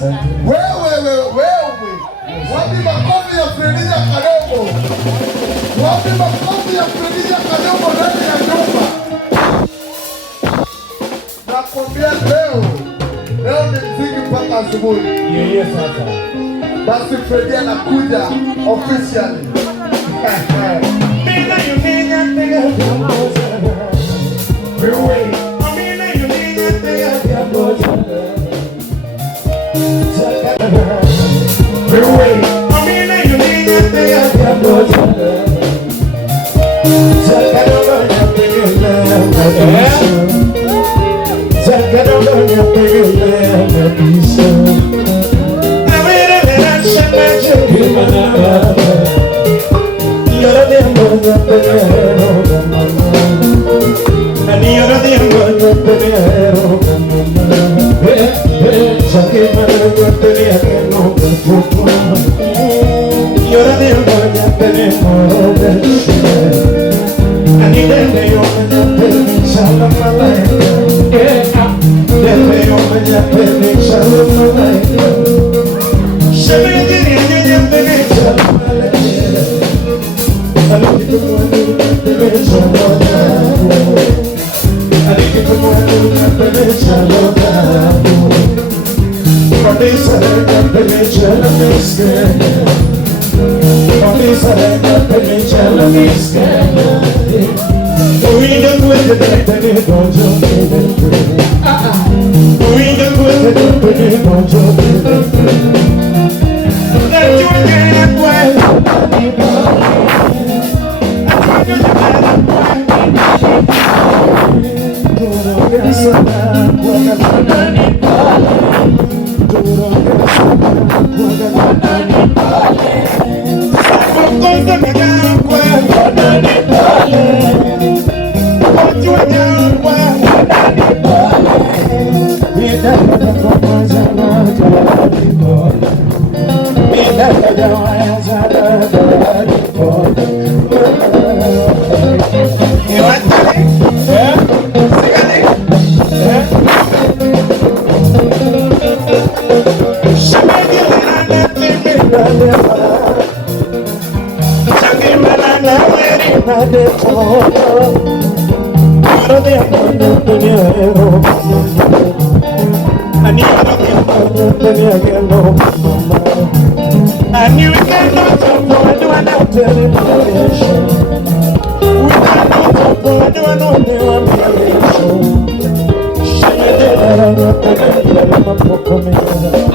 Wewe. Wapi makofi ya Fredilia Kadogo? Wapi makofi ya Fredilia Kadogo ndani ya nyumba? Nakwambia leo ni mziki mpaka asubuhi. Yeye sasa. Basi Fredi anakuja officially. Mina yuninya tega moja. Wewe. Mina yuninya tega moja. Wewe. Mina yuninya tega moja. Zakadabanya pegela mapisho. Zakadabanya pegela mapisho. Nawera vera shamaje kimana. You're the one that and you're the one that you're the I knew it cannot afford to an alteration. We cannot afford to an alteration. She did I